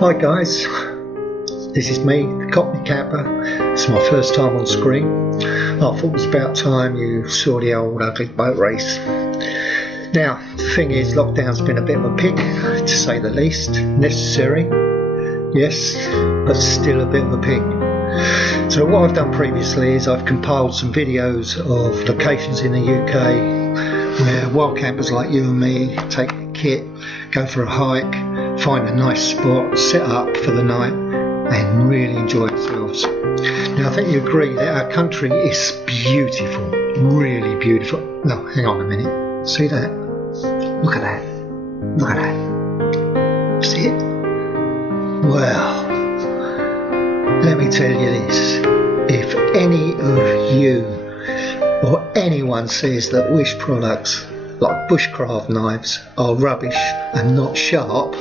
Hi guys, this is me, the Cockney Camper. It's my first time on screen. I thought it was about time you saw the old ugly boat race. Now, the thing is, lockdown's been a bit of a pig, to say the least. Necessary, yes, but still a bit of a pig. So what I've done previously is I've compiled some videos of locations in the UK where wild campers like you and me take the kit, go for a hike, find a nice spot, set up for the night and really enjoy themselves. Now I think you agree that our country is beautiful, really beautiful. No, hang on a minute, see that? Look at that, look at that. See it? Well, let me tell you this, if any of you or anyone says that Wish products like bushcraft knives are rubbish and not sharp,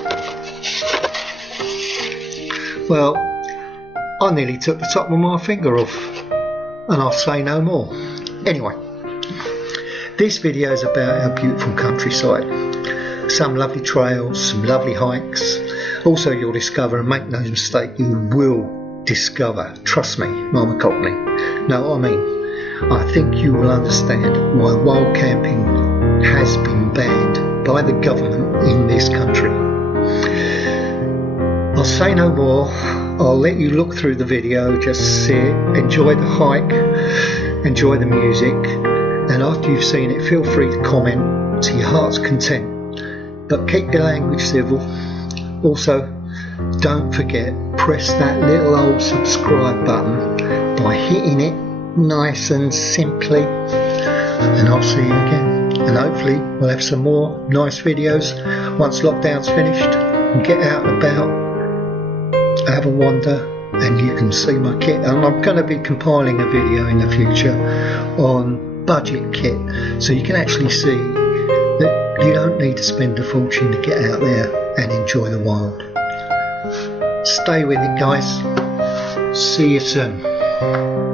well, I nearly took the top of my finger off, and I'll say no more. Anyway, this video is about our beautiful countryside. Some lovely trails, some lovely hikes. Also you'll discover, and make no mistake, you will discover, trust me, I'm a Cockney. No, I mean, I think you will understand why wild camping has been banned by the government in this country. I'll say no more. I'll let you look through the video, just see it, enjoy the hike, enjoy the music, and after you've seen it, feel free to comment to your heart's content, but keep your language civil. Also, don't forget, press that little old subscribe button by hitting it nice and simply, and I'll see you again, and hopefully we'll have some more nice videos once lockdown's finished and get out and about, have a wander, and you can see my kit. And I'm going to be compiling a video in the future on budget kit, so you can actually see that you don't need to spend a fortune to get out there and enjoy the wild. Stay with it guys, see you soon.